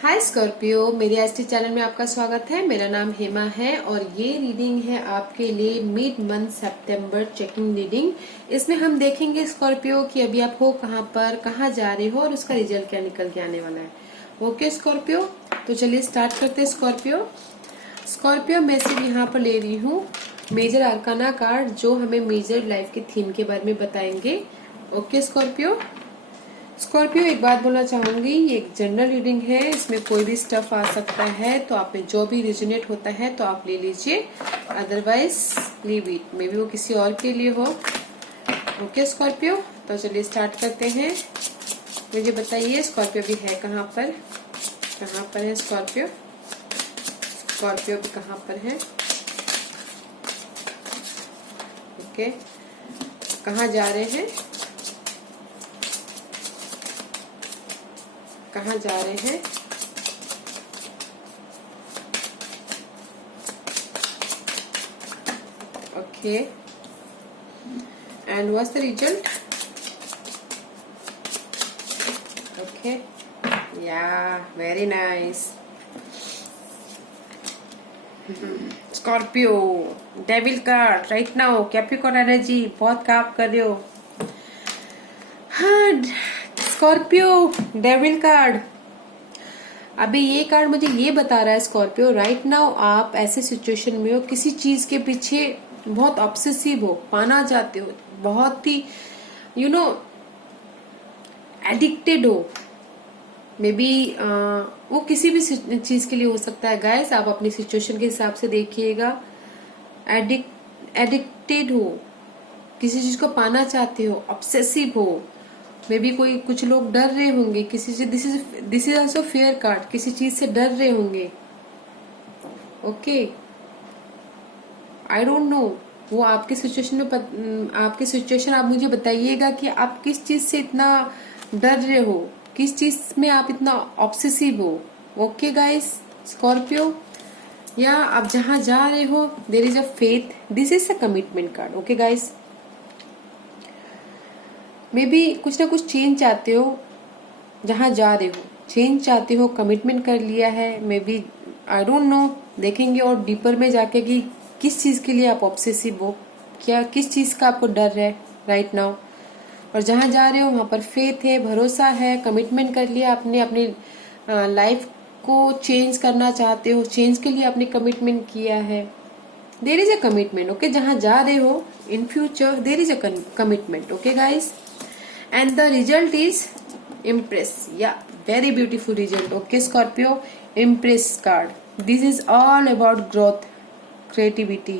हाय Scorpio, मेरे ST channel में आपका स्वागत है। मेरा नाम हेमा है और ये रीडिंग है आपके लिए मिड मंथ सितंबर चेकिंग रीडिंग। इसमें हम देखेंगे स्कॉर्पियो कि अभी आप हो कहाँ पर, कहाँ जा रहे हो और उसका रिजल्ट क्या निकल के आने वाला है। ओके स्कॉर्पियो, तो चलिए स्टार्ट करते हैं। स्कॉर्पियो मैं सिर्फ यहाँ पर ले रही हूँ मेजर आर्काना कार्ड जो हमें मेजर लाइफ के थीम के बारे में बताएंगे। ओके स्कॉर्पियो एक बात बोलना चाहूंगी, ये एक जनरल रीडिंग है, इसमें कोई भी स्टफ आ सकता है, तो आप में जो भी रिजोनेट होता है तो आप ले लीजिए, otherwise leave it, may be वो किसी और के लिए हो। ओके स्कॉर्पियो, तो चलिए स्टार्ट करते हैं। मुझे बताइए स्कॉर्पियो भी है कहाँ पर है स्कॉर्पियो भी कहाँ पर है। ओके, कहाँ जा रहे हैं, कहाँ जा रहे हैं। Okay, and what's the result. Okay, yeah very nice Scorpio. Devil card right now, Capricorn energy बहुत काम कर रहे हो। हाँ स्कॉर्पियो, डेविल कार्ड। अभी ये कार्ड मुझे ये बता रहा है स्कॉर्पियो, राइट नाउ आप ऐसे सिचुएशन में हो, किसी चीज के पीछे बहुत ऑब्सेसिव हो, पाना चाहते हो, बहुत ही एडिक्टेड हो। मे बी वो किसी भी चीज के लिए हो सकता है गाइस, आप अपनी सिचुएशन के हिसाब से देखिएगा। एडिक्टेड हो, किसी चीज को पाना चाहते हो, ऑब्सेसिव हो। मे बी कुछ लोग डर रहे होंगे किसी से, this is also fair card, किसी चीज से डर रहे होंगे। ओके, आई डोंट नो वो आपके सिचुएशन में आपकी सिचुएशन आप मुझे बताइएगा कि आप किस चीज से इतना डर रहे हो, किस चीज में आप इतना ऑब्सेसिव हो। ओके गाइस स्कॉर्पियो, या आप जहां जा रहे हो there is a faith, this is a commitment card. Okay guys, maybe कुछ ना कुछ चेंज चाहते हो, जहां जा रहे हो चेंज चाहते हो, कमिटमेंट कर लिया है। Maybe I don't know, देखेंगे और डीपर में जाके कि किस चीज के लिए आप ऑब्सेसिव हो, क्या किस चीज का आपको डर है राइट नाउ। और जहां जा रहे हो वहां पर फेथ है, भरोसा है, कमिटमेंट कर लिया आपने, अपनी लाइफ को चेंज करना चाहते हो, चेंज के लिए आपने कमिटमेंट किया है। There is a commitment. Okay, जहां जा रहे हो in future there is a commitment. Okay guys, and the result is impress. Yeah, very beautiful result. Okay Scorpio, impress card, this is all about growth, creativity,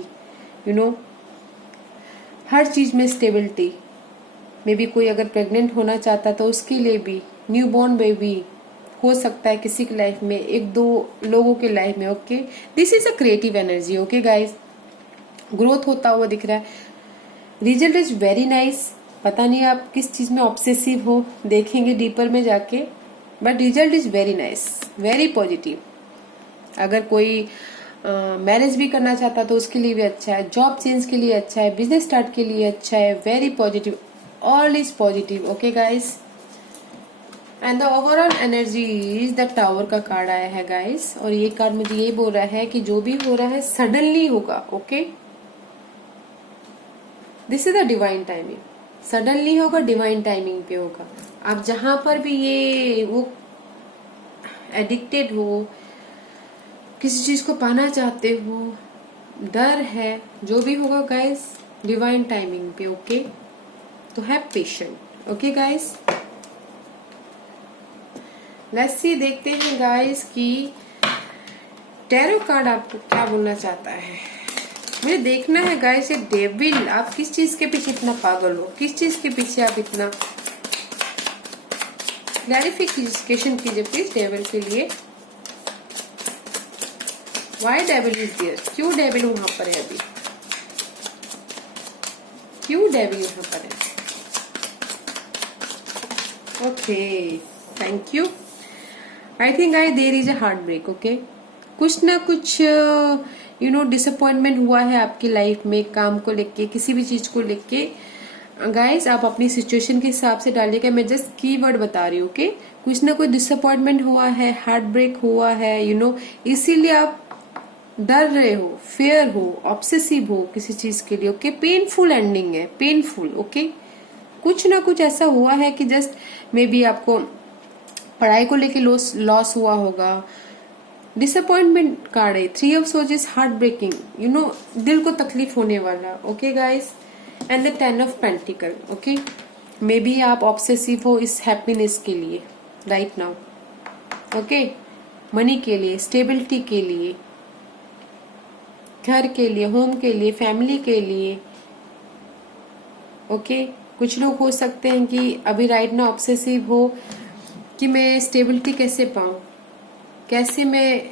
हर चीज में stability. May be कोई अगर pregnant होना चाहता तो उसके लिए भी, न्यू बॉर्न बेबी हो सकता है किसी की लाइफ में, एक दो लोगों के लाइफ में। Okay, this is a creative energy. Okay guys, growth होता हुआ दिख रहा है। Result is very nice. पता नहीं आप किस चीज में ऑब्सेसिव हो, देखेंगे डीपर में जाके, but result is very nice, very positive. अगर कोई मैरिज भी करना चाहता तो उसके लिए भी अच्छा है, जॉब चेंज के लिए अच्छा है, बिजनेस स्टार्ट के लिए अच्छा है, very positive, all is positive. Okay guys, and the overall energy is the tower का कार्ड आया है गाइस, और ये कार्ड मुझे ये बोल रहा है कि जो भी हो रहा है सडनली होगा। Okay, this is the divine timing, suddenly होगा, डिवाइन टाइमिंग पे होगा। आप जहां पर भी ये वो एडिक्टेड हो, किसी चीज को पाना चाहते हो, डर है, जो भी होगा गाइस डिवाइन टाइमिंग पे। ओके, तो have patient. Okay guys, let's see, देखते हैं गाइस कि टैरो कार्ड आपको क्या बोलना चाहता है। मुझे देखना है गाइस, ये डेविल, आप किस चीज के पीछे इतना पागल हो, किस चीज के पीछे आप इतना, क्लैरिफिकेशन कीजिए प्लीज डेविल के लिए। वाई डेविल इज देयर, क्यों डेविल वहां पर है अभी, क्यों डेविल वहां पर है। Okay, thank you. I think there is a heartbreak. Okay, कुछ ना कुछ डिसअपॉइंटमेंट हुआ है आपकी लाइफ में, काम को लेके, किसी भी चीज को लेके। गाइस आप अपनी सिचुएशन के हिसाब से डालिएगा, मैं जस्ट कीवर्ड बता रही हूँ। ओके, कुछ ना कुछ डिसअपॉइंटमेंट हुआ है, हार्ट ब्रेक हुआ है, इसीलिए आप डर रहे हो, फेयर हो, ऑब्सेसिव हो किसी चीज के लिए। ओके, पेनफुल एंडिंग है, पेनफुल। ओके, कुछ ना कुछ ऐसा हुआ है कि जस्ट मे बी आपको पढ़ाई को लेके लॉस हुआ होगा। डिसअपॉइंटमेंट कार्ड है, 3 of swords is heartbreaking, दिल को तकलीफ होने वाला। Okay guys, and the 10 of pentacle. Okay, maybe आप ऑब्सेसिव हो इस हैप्पीनेस के लिए राइट नाउ। ओके, मनी के लिए, स्टेबिलिटी के लिए, घर के लिए, होम के लिए, फैमिली के लिए। ओके, कुछ लोग हो सकते हैं कि अभी राइट नाउ ऑब्सेसिव हो कि मैं स्टेबिलिटी कैसे पाऊं, कैसे मैं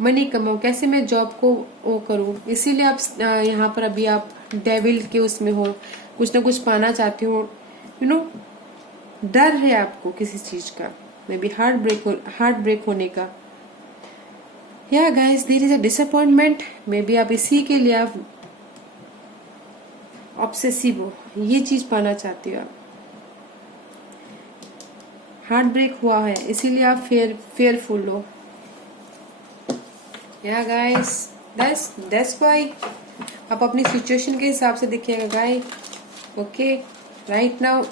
मनी कमाऊं, कैसे मैं जॉब को वो करूं। इसीलिए आप यहाँ पर अभी आप डेविल के उसमें हो, कुछ ना कुछ पाना चाहते हो। डर है आपको किसी चीज का, मे बी हार्ट ब्रेक होने का। या guys, there is a disappointment, maybe आप इसी के लिए आप ऑब्सेसिव हो, ये चीज पाना चाहते हो आप। हार्ट ब्रेक हुआ है इसीलिए आप फेयरफुल हो। या गाइस, दैट्स व्हाई आप अपनी सिचुएशन के हिसाब से देखिएगा गाइस। ओके, राइट नाउ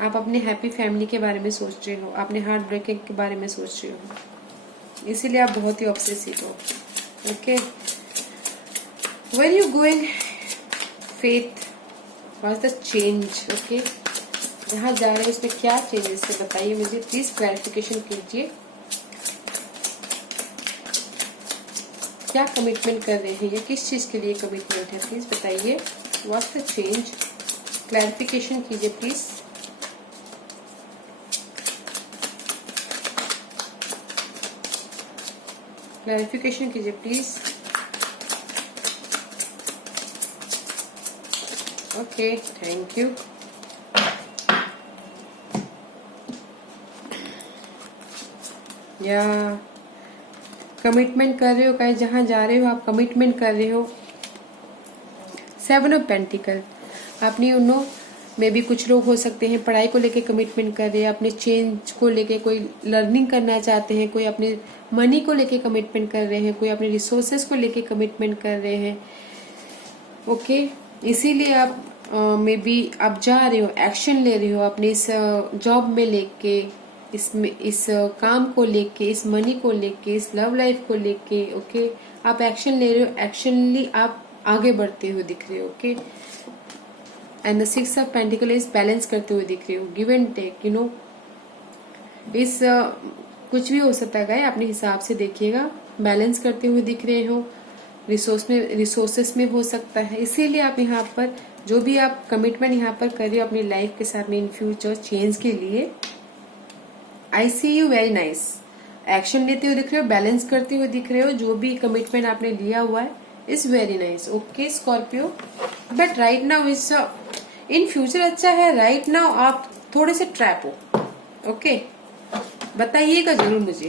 आप अपने हैप्पी फैमिली के बारे में सोच रहे हो, अपने हार्ट ब्रेकिंग के बारे में सोच रहे हो, इसीलिए आप बहुत ही ऑब्सेसिव हो। Okay, where you going, faith, what's the change. Okay, जहाँ जा रहे हैं उसमें क्या चेंजेस है बताइए मुझे, प्लीज क्लैरिफिकेशन कीजिए। क्या कमिटमेंट कर रहे हैं या किस चीज के लिए कमिटमेंट है, प्लीज बताइए। व्हाट्स द चेंज, क्लैरिफिकेशन कीजिए प्लीज। क्लैरिफिकेशन कीजिए प्लीज। Okay, thank you. या कमिटमेंट कर रहे हो, कहीं जहां जा रहे हो आप कमिटमेंट कर रहे हो। 7 ऑफ पेंटिकल, आपने में भी कुछ लोग हो सकते हैं पढ़ाई को लेके कमिटमेंट कर रहे हैं, अपने चेंज को लेके, कोई लर्निंग करना चाहते हैं, कोई अपने मनी को लेके कमिटमेंट कर रहे हैं, कोई अपने रिसोर्सेज को लेके कमिटमेंट कर रहे हैं। ओके, इसीलिए आप मे बी आप जा रहे हो, एक्शन ले रहे हो अपने इस जॉब में लेके, इसमें इस काम को लेके, इस मनी को लेके, इस लव लाइफ को लेके। ओके, आप एक्शन ले रहे हो, एक्शनली आप आगे बढ़ते हुए दिख रहे हो। Okay, and the 6 of pentacle is balance करते हुए दिख रहे हो, गिव एंड टेक। इस कुछ भी हो सकता है, अपने हिसाब से देखिएगा, बैलेंस करते हुए दिख रहे हो, रिसोर्सेस में हो सकता है। इसीलिए आप यहाँ पर जो भी आप कमिटमेंट यहाँ पर कर रहे हो अपनी लाइफ के साथ में इन फ्यूचर चेंज के लिए, आई सी यू वेरी नाइस। एक्शन लेते हुए दिख रहे हो, बैलेंस करते हुए दिख रहे हो, जो भी कमिटमेंट आपने लिया हुआ है is very nice. Okay Scorpio, but right now is in future अच्छा है, राइट नाउ आप थोड़े से ट्रैप हो। ओके, बताइएगा जरूर मुझे।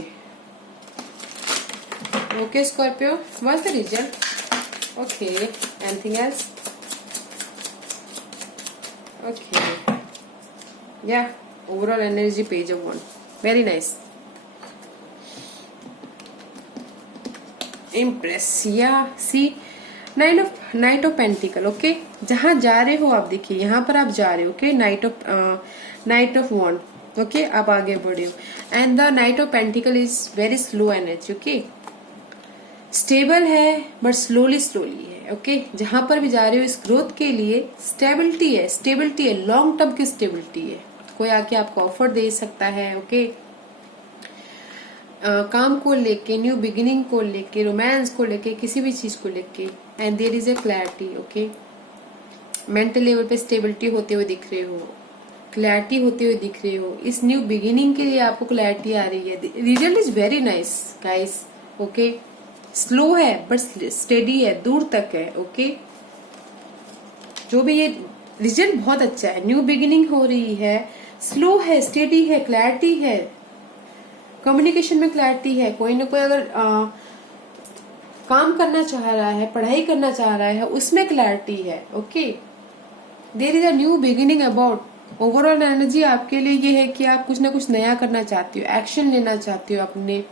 Okay Scorpio, what's the result. Okay, anything else. Okay, yeah overall energy page of 1, very nice, empress. Yeah see knight of pentacle. Okay, जहां जा रहे हो आप देखिए, यहाँ पर आप जा रहे हो। Okay, knight of wand. Okay, आप आगे बढ़े हो, and the knight of pentacle is very slow energy. Okay, stable है बट स्लोली है। ओके, जहां पर भी जा रहे हो इस ग्रोथ के लिए स्टेबिलिटी है, लॉन्ग टर्म की स्टेबिलिटी है। कोई आके आपको ऑफर दे सकता है। ओके, काम को लेके, न्यू बिगिनिंग को लेके, रोमांस को लेके, किसी भी चीज को लेके, and there is a clarity. Okay, mental level पे स्टेबिलिटी होते हुए दिख रहे हो, क्लैरिटी होते हुए दिख रहे हो, इस न्यू बिगिनिंग के लिए आपको क्लैरिटी आ रही है। Result is very nice guys. Okay, slow है बट स्टेडी है, दूर तक है। ओके, जो भी ये रिजल्ट बहुत अच्छा है, न्यू बिगिनिंग हो रही है, स्लो है, स्टेडी है, क्लैरिटी है, कम्युनिकेशन में क्लैरिटी है। कोई ना कोई अगर काम करना चाह रहा है, पढ़ाई करना चाह रहा है, उसमें क्लैरिटी है। Okay, there is a new beginning about. Overall energy आपके लिए ये है कि आप कुछ ना कुछ नया करना चाहती हो, एक्शन लेना चाहती हो अपने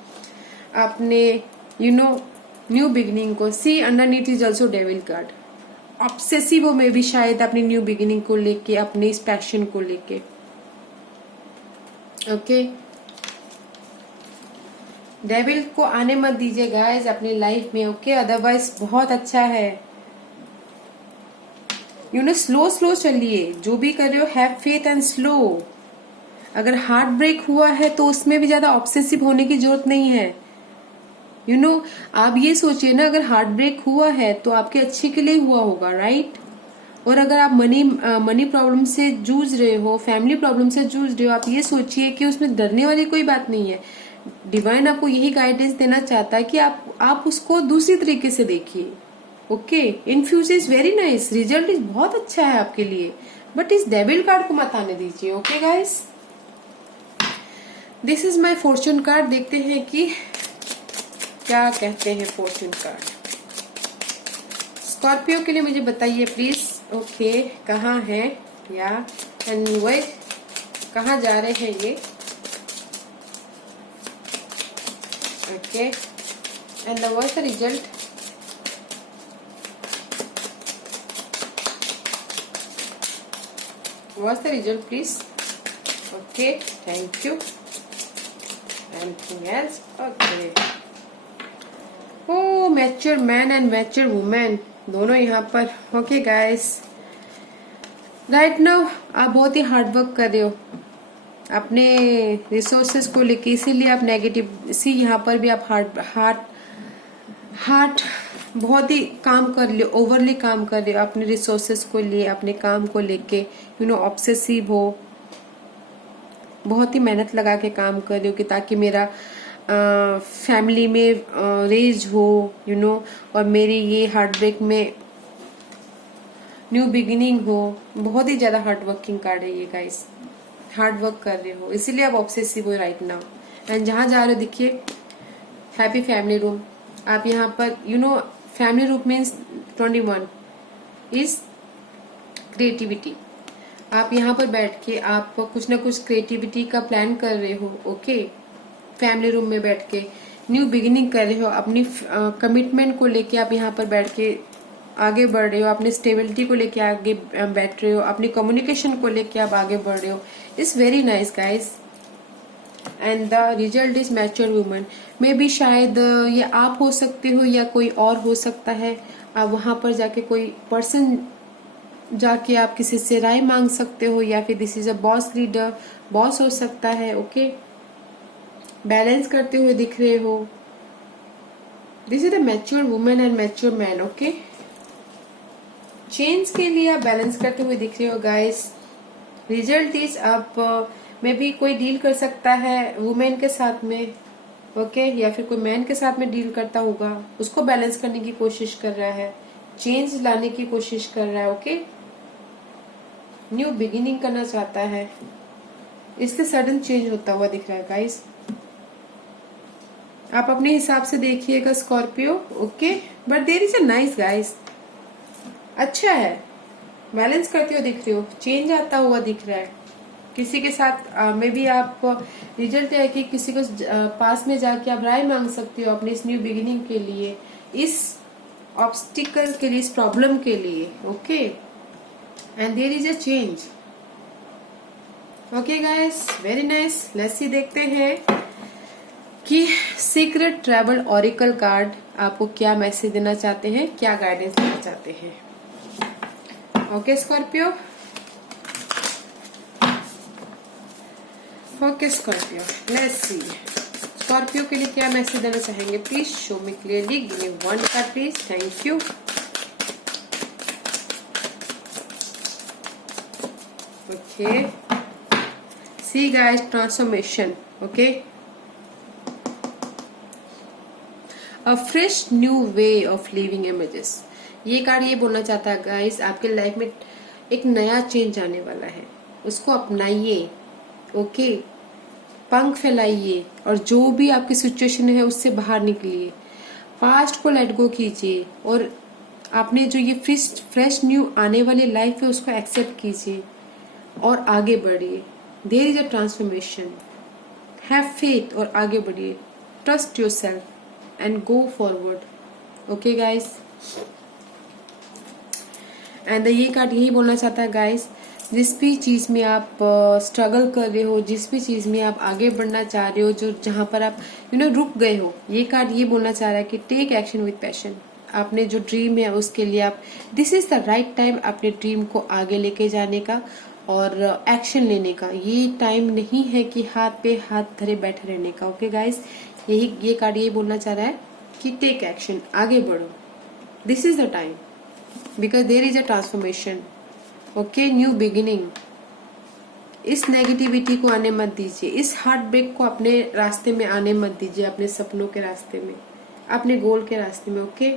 अपने न्यू बिगिनिंग को। See underneath is also devil card. Obsessive हो में भी शायद अपनी न्यू बिगिनिंग को लेके, अपने इस पैशन को लेके। ओके, डेविल को आने मत दीजिए गाइस अपनी लाइफ में। ओके, अदरवाइज बहुत अच्छा है। स्लो स्लो चलिए, जो भी कर रहे हो हैव फेथ एंड स्लो। अगर हार्ट ब्रेक हुआ है तो उसमें भी ज्यादा ऑब्सेसिव होने की जरूरत नहीं है। आप ये सोचिए ना, अगर हार्ट ब्रेक हुआ है तो आपके अच्छे के लिए हुआ होगा, राइट। और अगर आप मनी प्रॉब्लम से जूझ रहे हो, फैमिली प्रॉब्लम से जूझ रहे हो, आप ये सोचिए कि उसमें डरने वाली कोई बात नहीं है। डिवाइन आपको यही गाइडेंस देना चाहता है कि आप उसको दूसरी तरीके से देखिए। Okay, in future is very nice, result is बहुत अच्छा है आपके लिए, बट इस डेविल कार्ड को मत आने दीजिए। Okay guys, this is my Fortune card. देखते हैं कि क्या कहते हैं फॉर्चून कार्ड। स्कॉर्पियो के लिए मुझे बताइए प्लीज। ओके, कहाँ है या एंड वह कहाँ जा रहे हैं ये। Okay, and what the result. What's the result please. Okay, thank you. Anything else. Okay, oh mature man and mature women दोनों यहाँ पर। ओके गाइस, राइट नाउ आप बहुत ही हार्ड वर्क कर रहे हो अपने रिसोर्सेज को लेके, इसीलिए आप नेगेटिव सी यहाँ पर भी आप हार्ट बहुत ही काम कर रहे हो, ओवरली काम कर रहे हो अपने रिसोर्सेज को लिए, अपने काम को लेके। ऑब्सेसिव हो, बहुत ही मेहनत लगा के काम कर रहे हो कि ताकि मेरा फैमिली में रेज हो, और मेरी ये हार्ट ब्रेक में न्यू बिगिनिंग हो। बहुत ही ज्यादा हार्ड वर्किंग कार्ड है ये गाइस, हार्ड वर्क कर रहे हो, इसीलिए आप ऑब्सेसिव हो राइट नाउ। एंड जहां जा रहे हो देखिए, हैप्पी फैमिली रूम। आप यहाँ पर family room means 21 is creativity. आप यहाँ पर बैठ के आप कुछ ना कुछ क्रिएटिविटी का प्लान कर रहे हो। ओके, फैमिली रूम में बैठ के न्यू बिगिनिंग कर रहे हो, अपनी कमिटमेंट को लेके आप यहाँ पर बैठ के आगे बढ़ रहे हो, अपनी स्टेबिलिटी को लेके आगे बैठ रहे हो, अपनी कम्युनिकेशन को लेके आप आगे बढ़ रहे हो। It's very nice guys, and the result is mature woman. May be शायद ये आप हो सकते हो या कोई और हो सकता है। आप वहां पर जाके कोई पर्सन जाके आप किसी से राय मांग सकते हो, या फिर this is a boss leader, boss हो सकता है। ओके, बैलेंस करते हुए दिख रहे हो। This is the mature women and mature man. Okay, change के लिए आप बैलेंस करते हुए दिख रहे हो गाइस। रिजल्ट इज आप में भी कोई डील कर सकता है वुमेन के साथ में। ओके, या फिर कोई मैन के साथ में डील करता होगा, उसको बैलेंस करने की कोशिश कर रहा है, चेंज लाने की कोशिश कर रहा है। ओके, न्यू बिगिनिंग करना चाहता है, इससे सडन चेंज होता हुआ दिख रहा है गाइस। आप अपने हिसाब से देखिएगा Scorpio. Okay, but there is a nice guys, अच्छा है, बैलेंस करते हुए दिख रहे हो, चेंज आता हुआ दिख रहा है। किसी के साथ में भी आप रिजल्ट है कि किसी को पास में जाके आप राय मांग सकते हो अपने इस न्यू बिगिनिंग के लिए, इस ऑब्स्टिकल के लिए, इस प्रॉब्लम के लिए। Okay, and there is a change. Okay guys, very nice. Let's see, देखते हैं कि सीक्रेट ट्रैवल ऑरिकल कार्ड आपको क्या मैसेज देना चाहते हैं, क्या गाइडेंस देना चाहते हैं। Okay Scorpio, okay Scorpio, let's see Scorpio के लिए क्या मैसेज देना चाहेंगे। Please show me clearly, give me one card please, thank you. Okay, see guys, transformation. Okay, a fresh new way of living images. ये card ये बोलना चाहता है गाइस, आपके लाइफ में एक नया चेंज आने वाला है, उसको अपनाइए। ओके, पंख फैलाइए और जो भी आपकी सिचुएशन है उससे बाहर निकलिए। पास्ट को लेट गो कीजिए और आपने जो ये फ्रेश न्यू आने वाली लाइफ है उसको एक्सेप्ट कीजिए और आगे बढ़िए। There is a transformation, have faith और आगे बढ़िए। Trust yourself and go forward. Okay guys, and ये कार्ड यही बोलना चाहता है गाइस, जिस भी चीज में आप स्ट्रगल कर रहे हो, जिस भी चीज में आप आगे बढ़ना चाह रहे हो, जो जहां पर आप रुक गए हो, ये कार्ड ये बोलना चाह रहा है कि टेक एक्शन विद पैशन। आपने जो ड्रीम है उसके लिए आप, this is the right time अपने ड्रीम को आगे लेके जाने का और एक्शन लेने का। ये टाइम नहीं है कि हाथ पे हाथ धरे बैठे रहने का। ओके गाइस, यही ये कार्ड यही बोलना चाह रहा है कि टेक एक्शन, आगे बढ़ो। This is the time because there is a transformation. Okay, new beginning. इस नेगेटिविटी को आने मत दीजिए, इस हार्ट ब्रेक को अपने रास्ते में आने मत दीजिए, अपने सपनों के रास्ते में, अपने गोल के रास्ते में। Okay,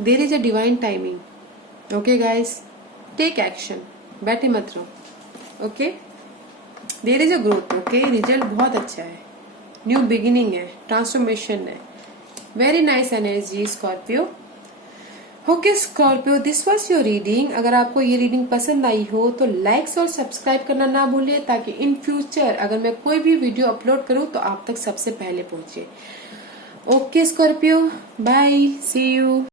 there is a divine timing. Okay guys, take action, बैठे मत रहो। Okay, there is a growth. Okay, result बहुत अच्छा है, न्यू बिगिनिंग है, ट्रांसफॉर्मेशन है। Very nice energy Scorpio. Okay Scorpio, this was your reading. अगर आपको ये रीडिंग पसंद आई हो तो लाइक्स और सब्सक्राइब करना ना भूलिए, ताकि इन फ्यूचर अगर मैं कोई भी वीडियो अपलोड करूं तो आप तक सबसे पहले पहुंचे। Okay Scorpio, bye, see you.